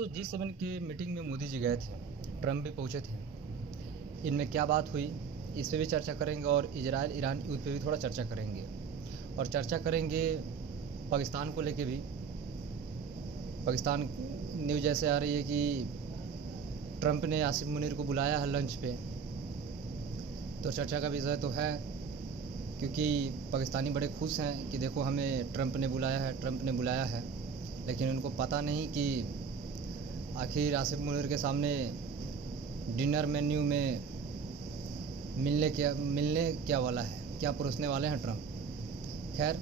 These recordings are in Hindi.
दोस्तों G7 की मीटिंग में मोदी जी गए थे, ट्रम्प भी पहुंचे थे। इनमें क्या बात हुई इस पे भी चर्चा करेंगे और इजराइल ईरान युद्ध पे भी थोड़ा चर्चा करेंगे और चर्चा करेंगे पाकिस्तान को लेके भी। पाकिस्तान न्यूज़ ऐसे आ रही है कि ट्रम्प ने आसिफ मुनीर को बुलाया है लंच पे, तो चर्चा का विषय तो है क्योंकि पाकिस्तानी बड़े खुश हैं कि देखो हमें ट्रम्प ने बुलाया है। लेकिन उनको पता नहीं कि आखिर आसिफ मुनीर के सामने डिनर मेन्यू में मिलने क्या वाला है, क्या परोसने वाले हैं ट्रम्प। खैर,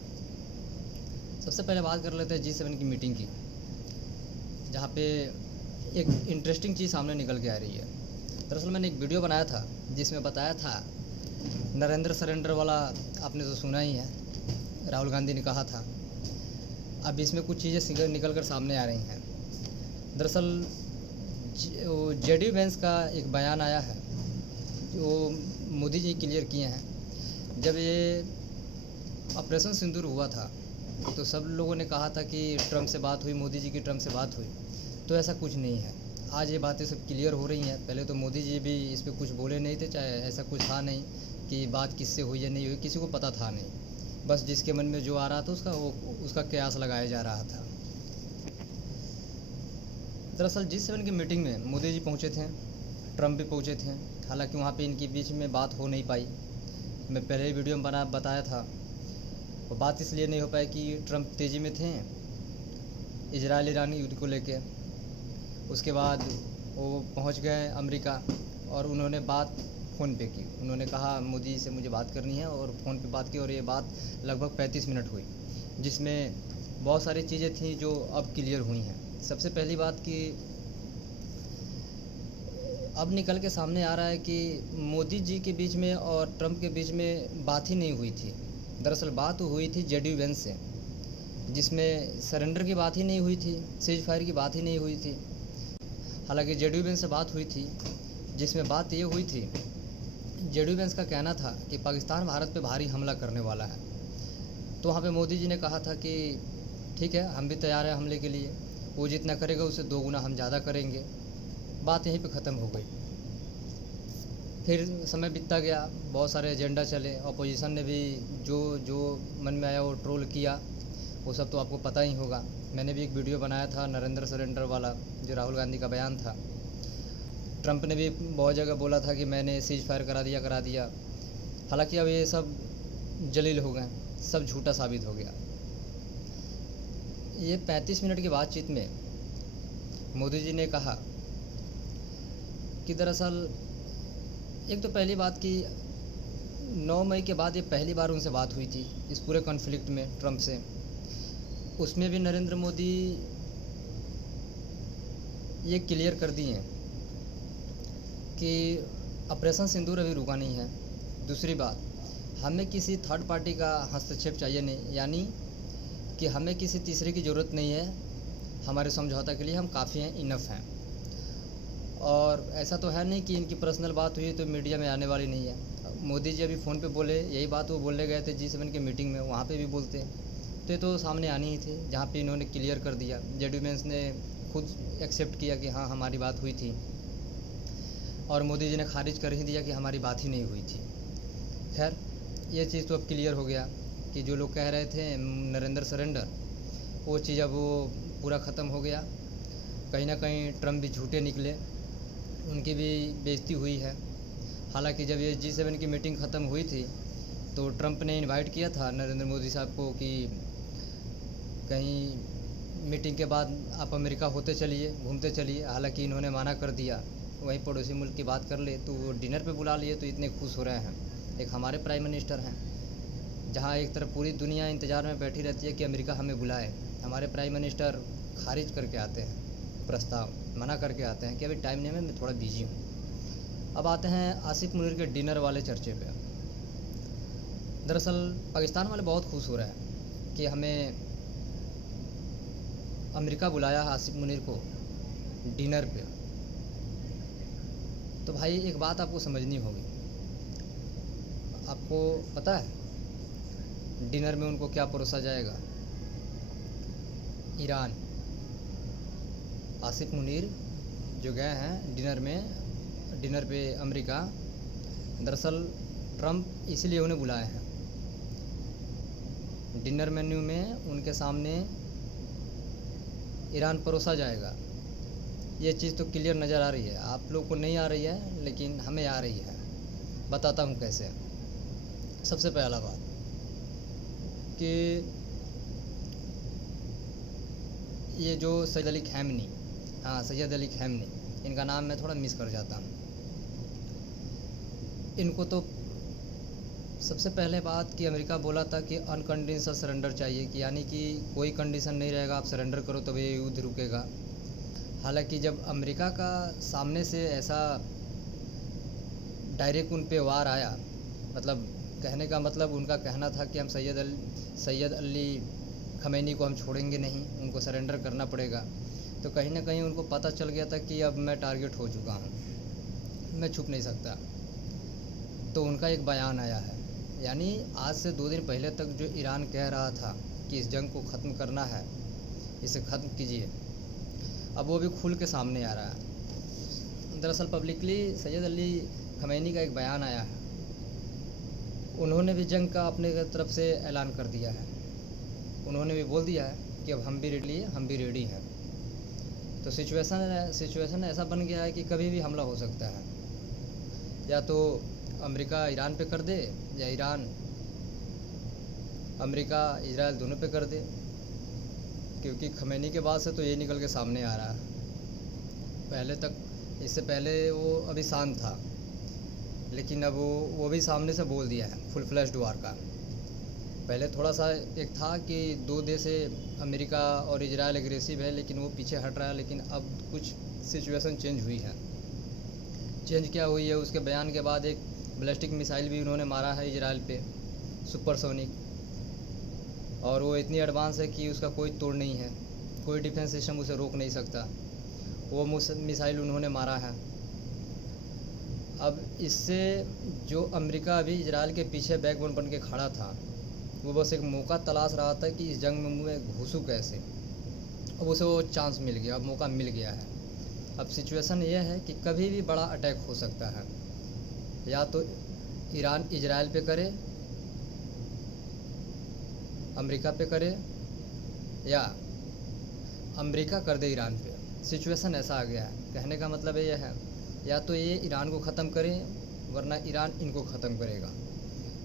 सबसे पहले बात कर लेते हैं G7 की मीटिंग की, जहाँ पे एक इंटरेस्टिंग चीज़ सामने निकल के आ रही है। दरअसल मैंने एक वीडियो बनाया था जिसमें बताया था नरेंद्र सरेंडर वाला, आपने तो सुना ही है, राहुल गांधी ने कहा था। अब इसमें कुछ चीज़ें निकल कर सामने आ रही हैं। दरअसल जेडी वेंस का एक बयान आया है जो मोदी जी क्लियर किए हैं। जब ये ऑपरेशन सिंदूर हुआ था तो सब लोगों ने कहा था कि ट्रम्प से बात हुई, मोदी जी की ट्रम्प से बात हुई, तो ऐसा कुछ नहीं है। आज ये बातें सब क्लियर हो रही हैं। पहले तो मोदी जी भी इस पर कुछ बोले नहीं थे, चाहे ऐसा कुछ था नहीं कि बात किससे हुई या नहीं हुई, किसी को पता था नहीं। बस जिसके मन में जो आ रहा था उसका कयास लगाया जा रहा था। दरअसल G7 की मीटिंग में मोदी जी पहुंचे थे, ट्रम्प भी पहुंचे थे। हालांकि वहां पे इनके बीच में बात हो नहीं पाई। मैं पहले ही वीडियो में बताया था, वो बात इसलिए नहीं हो पाई कि ट्रम्प तेज़ी में थे इजराइल ईरान युद्ध को लेके। उसके बाद वो पहुंच गए अमेरिका और उन्होंने बात फ़ोन पे की। उन्होंने कहा मोदी से मुझे बात करनी है और फ़ोन पे बात की और ये बात लगभग 35 मिनट हुई, जिसमें बहुत सारी चीज़ें थी जो अब क्लियर हुई हैं। सबसे पहली बात कि अब निकल के सामने आ रहा है कि मोदी जी के बीच में और ट्रम्प के बीच में बात ही नहीं हुई थी। दरअसल बात हुई थी जेडी वेंस से, जिसमें सरेंडर की बात ही नहीं हुई थी, सीज फायर की बात ही नहीं हुई थी। हालांकि जेडी वेंस से बात हुई थी, जिसमें बात ये हुई थी, जेडी वेंस का कहना था कि पाकिस्तान भारत पे भारी हमला करने वाला है। तो वहाँ पे मोदी जी ने कहा था कि ठीक है, हम भी तैयार हैं हमले के लिए, वो जितना करेगा उससे 2 गुना हम ज़्यादा करेंगे। बात यहीं पे ख़त्म हो गई। फिर समय बीतता गया, बहुत सारे एजेंडा चले, अपोजिशन ने भी जो मन में आया वो ट्रोल किया, वो सब तो आपको पता ही होगा। मैंने भी एक वीडियो बनाया था नरेंद्र सरेंडर वाला, जो राहुल गांधी का बयान था। ट्रम्प ने भी बहुत जगह बोला था कि मैंने सीज फायर करा दिया। हालांकि अब ये सब जलील हो गए, सब झूठा साबित हो गया। ये 35 मिनट की बातचीत में मोदी जी ने कहा कि दरअसल एक तो पहली बात कि 9 मई के बाद ये पहली बार उनसे बात हुई थी इस पूरे कॉन्फ्लिक्ट में ट्रम्प से। उसमें भी नरेंद्र मोदी ये क्लियर कर दिए कि ऑपरेशन सिंदूर अभी रुका नहीं है। दूसरी बात, हमें किसी थर्ड पार्टी का हस्तक्षेप चाहिए नहीं, यानी कि हमें किसी तीसरे की ज़रूरत नहीं है। हमारे समझौता के लिए हम काफ़ी हैं, इनफ हैं। और ऐसा तो है नहीं कि इनकी पर्सनल बात हुई तो मीडिया में आने वाली नहीं है। मोदी जी अभी फ़ोन पे बोले, यही बात वो बोलने गए थे G7 की मीटिंग में, वहाँ पे भी बोलते, तो ये तो सामने आनी ही थी। जहाँ पे इन्होंने क्लियर कर दिया, जेडी वेंस ने खुद एक्सेप्ट किया कि हाँ हमारी बात हुई थी, और मोदी जी ने खारिज कर ही दिया कि हमारी बात ही नहीं हुई थी। खैर, ये चीज़ तो अब क्लियर हो गया कि जो लोग कह रहे थे नरेंद्र सरेंडर, वो चीज़ अब वो पूरा ख़त्म हो गया। कहीं ना कहीं ट्रम्प भी झूठे निकले, उनकी भी बेइज्जती हुई है। हालांकि जब ये G7 की मीटिंग ख़त्म हुई थी तो ट्रम्प ने इनवाइट किया था नरेंद्र मोदी साहब को कि कहीं मीटिंग के बाद आप अमेरिका होते चलिए, घूमते चलिए। हालांकि इन्होंने मना कर दिया। वहीं पड़ोसी मुल्क की बात कर ले तो वो डिनर पे बुला लिए तो इतने खुश हो रहे हैं। एक हमारे प्राइम मिनिस्टर हैं, जहाँ एक तरफ पूरी दुनिया इंतज़ार में बैठी रहती है कि अमेरिका हमें बुलाए, हमारे प्राइम मिनिस्टर खारिज करके आते हैं प्रस्ताव, मना करके आते हैं कि अभी टाइम नहीं है, मैं थोड़ा बिजी हूँ। अब आते हैं आसिफ मुनीर के डिनर वाले चर्चे पे। दरअसल पाकिस्तान वाले बहुत खुश हो रहे हैं कि हमें अमेरिका बुलाया है आसिफ मुनीर को डिनर पे। तो भाई एक बात आपको समझनी होगी, आपको पता है डिनर में उनको क्या परोसा जाएगा? ईरान। आसिफ मुनीर जो गए हैं डिनर पे अमेरिका, दरअसल ट्रंप इसलिए उन्हें बुलाए हैं। डिनर मेन्यू में उनके सामने ईरान परोसा जाएगा। ये चीज़ तो क्लियर नज़र आ रही है, आप लोग को नहीं आ रही है लेकिन हमें आ रही है। बताता हूँ कैसे। सबसे पहला बात कि ये जो सैयद अली खamenei, सैयद अली खamenei, इनका नाम मैं थोड़ा मिस कर जाता हूँ। इनको तो सबसे पहले बात कि अमेरिका बोला था कि अनकंडीशनल सरेंडर चाहिए, कि यानी कि कोई कंडीशन नहीं रहेगा, आप सरेंडर करो तब ये युद्ध रुकेगा। हालांकि जब अमेरिका का सामने से ऐसा डायरेक्ट उन पे वार आया, मतलब कहने का मतलब उनका कहना था कि हम सैयद अली खamenei को हम छोड़ेंगे नहीं, उनको सरेंडर करना पड़ेगा। तो कहीं ना कहीं उनको पता चल गया था कि अब मैं टारगेट हो चुका हूँ, मैं छुप नहीं सकता। तो उनका एक बयान आया है, यानी आज से 2 दिन पहले तक जो ईरान कह रहा था कि इस जंग को ख़त्म करना है, इसे ख़त्म कीजिए, अब वो भी खुल के सामने आ रहा है। दरअसल पब्लिकली सैयद अली खamenei का एक बयान आया है, उन्होंने भी जंग का अपने तरफ से ऐलान कर दिया है। उन्होंने भी बोल दिया है कि अब हम भी रेडी हैं। तो सिचुएशन ऐसा बन गया है कि कभी भी हमला हो सकता है, या तो अमेरिका ईरान पे कर दे या ईरान अमेरिका इजराइल दोनों पे कर दे, क्योंकि खamenei के बाद से तो ये निकल के सामने आ रहा है। इससे पहले वो अभी शांत था, लेकिन अब वो भी सामने से बोल दिया है फुल फ्लैश्ड वार का। पहले थोड़ा सा एक था कि 2 देश से अमेरिका और इजराइल एग्रेसिव है, लेकिन वो पीछे हट रहा है। लेकिन अब कुछ सिचुएशन चेंज हुई है। चेंज क्या हुई है, उसके बयान के बाद एक बैलिस्टिक मिसाइल भी उन्होंने मारा है इजराइल पे, सुपरसोनिक, और वो इतनी एडवांस है कि उसका कोई तोड़ नहीं है, कोई डिफेंस सिस्टम उसे रोक नहीं सकता। वो मिसाइल उन्होंने मारा है। अब इससे जो अमेरिका अभी इजराइल के पीछे बैकबोन बन के खड़ा था, वो बस एक मौका तलाश रहा था कि इस जंग में मैं घुसूँ कैसे। अब उसे वो चांस मिल गया, अब मौका मिल गया है। अब सिचुएशन ये है कि कभी भी बड़ा अटैक हो सकता है, या तो ईरान इजराइल पे करे, अमेरिका पे करे, या अमेरिका कर दे ईरान पे। सिचुएशन ऐसा आ गया है। कहने का मतलब ये है, या तो ये ईरान को ख़त्म करे, वरना ईरान इनको ख़त्म करेगा।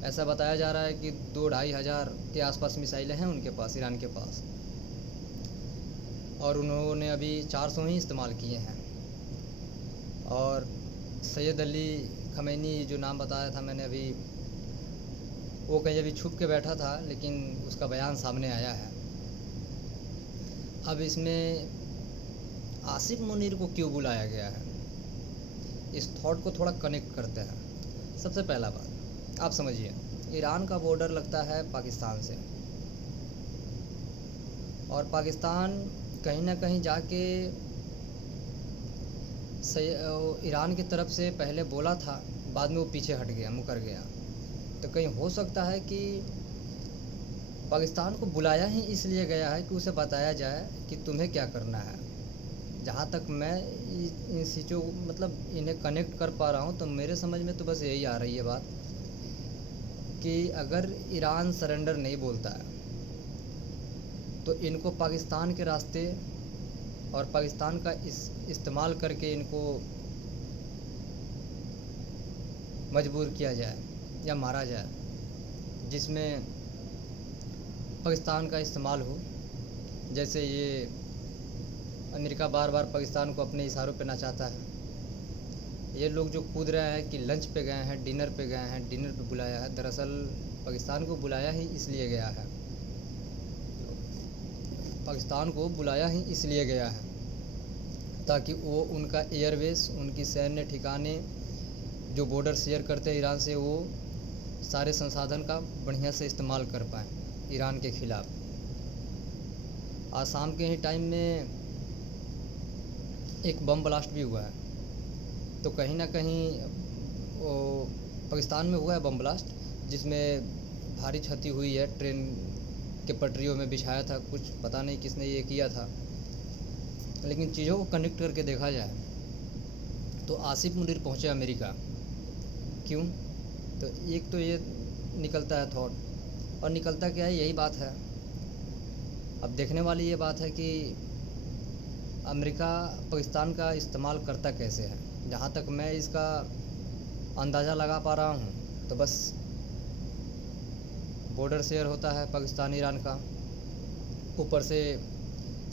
ऐसा बताया जा रहा है कि 2-2.5 हज़ार के आसपास मिसाइलें हैं उनके पास, ईरान के पास, और उन्होंने अभी 400 ही इस्तेमाल किए हैं। और सैयद अली खamenei जो नाम बताया था मैंने अभी, वो कहीं अभी छुप के बैठा था, लेकिन उसका बयान सामने आया है। अब इसमें आसिफ मुनीर को क्यों बुलाया गया है, इस थॉट को थोड़ा कनेक्ट करते हैं। सबसे पहला बात आप समझिए, ईरान का बॉर्डर लगता है पाकिस्तान से, और पाकिस्तान कहीं ना कहीं जाके ईरान की तरफ से पहले बोला था, बाद में वो पीछे हट गया, मुकर गया। तो कहीं हो सकता है कि पाकिस्तान को बुलाया ही इसलिए गया है कि उसे बताया जाए कि तुम्हें क्या करना है। जहाँ तक मैं इन चीज़ों मतलब इन्हें कनेक्ट कर पा रहा हूँ, तो मेरे समझ में तो बस यही आ रही है बात कि अगर ईरान सरेंडर नहीं बोलता है तो इनको पाकिस्तान के रास्ते और पाकिस्तान का इस्तेमाल करके इनको मजबूर किया जाए या मारा जाए, जिसमें पाकिस्तान का इस्तेमाल हो। जैसे ये अमेरिका बार बार पाकिस्तान को अपने इशारों पे नचाता है। ये लोग जो कूद रहे हैं कि लंच पे गए हैं, डिनर पे गए हैं, डिनर पे बुलाया है, दरअसल पाकिस्तान को बुलाया ही इसलिए गया है, पाकिस्तान को बुलाया ही इसलिए गया है ताकि वो उनका एयरबेस, उनकी सैन्य ठिकाने जो बॉर्डर शेयर करते हैं ईरान से, वो सारे संसाधन का बढ़िया से इस्तेमाल कर पाएँ ईरान के ख़िलाफ़। आज शाम के ही टाइम में एक बम ब्लास्ट भी हुआ है, तो कहीं ना कहीं वो पाकिस्तान में हुआ है बम ब्लास्ट, जिसमें भारी क्षति हुई है। ट्रेन के पटरियों में बिछाया था कुछ, पता नहीं किसने ये किया था। लेकिन चीज़ों को कनेक्ट करके देखा जाए तो आसिफ मुनीर पहुँचे अमेरिका क्यों? तो एक तो ये निकलता है थॉट, और निकलता क्या है, यही बात है। अब देखने वाली ये बात है कि अमेरिका पाकिस्तान का इस्तेमाल करता कैसे है। जहाँ तक मैं इसका अंदाज़ा लगा पा रहा हूँ तो बस बॉर्डर शेयर होता है पाकिस्तान ईरान का, ऊपर से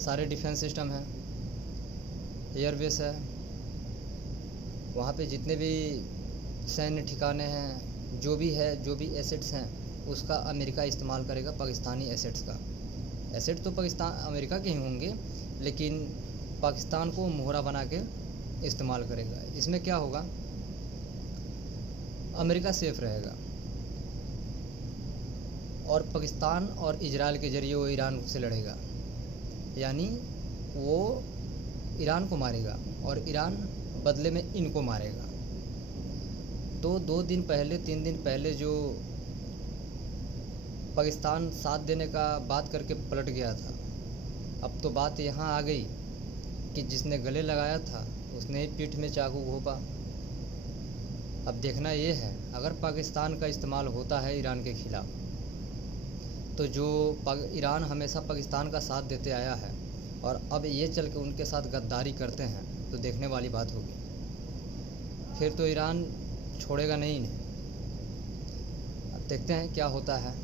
सारे डिफेंस सिस्टम हैं, एयरबेस है, वहाँ पे जितने भी सैन्य ठिकाने हैं, जो भी है, जो भी एसेट्स हैं, उसका अमेरिका इस्तेमाल करेगा पाकिस्तानी एसेट्स का। एसेट तो पाकिस्तान अमेरिका के ही होंगे, लेकिन पाकिस्तान को मोहरा बना के इस्तेमाल करेगा। इसमें क्या होगा, अमेरिका सेफ रहेगा और पाकिस्तान और इजराइल के ज़रिए वो ईरान से लड़ेगा, यानी वो ईरान को मारेगा और ईरान बदले में इनको मारेगा। तो 2 दिन पहले 3 दिन पहले जो पाकिस्तान साथ देने का बात करके पलट गया था, अब तो बात यहाँ आ गई कि जिसने गले लगाया था उसने ही पीठ में चाकू घोंपा। अब देखना ये है, अगर पाकिस्तान का इस्तेमाल होता है ईरान के खिलाफ, तो जो ईरान हमेशा पाकिस्तान का साथ देते आया है और अब ये चल के उनके साथ गद्दारी करते हैं, तो देखने वाली बात होगी। फिर तो ईरान छोड़ेगा नहीं इन्हें। अब देखते हैं क्या होता है।